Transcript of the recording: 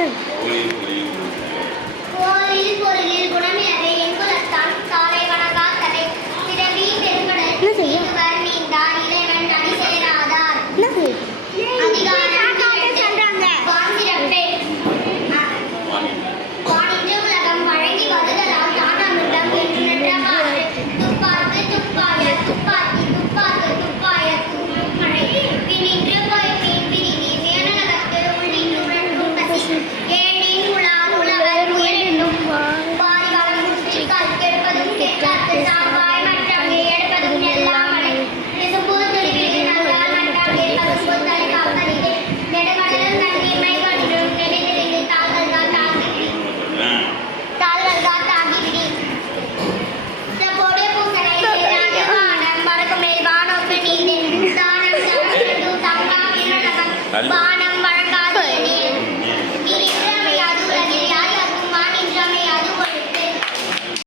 Good.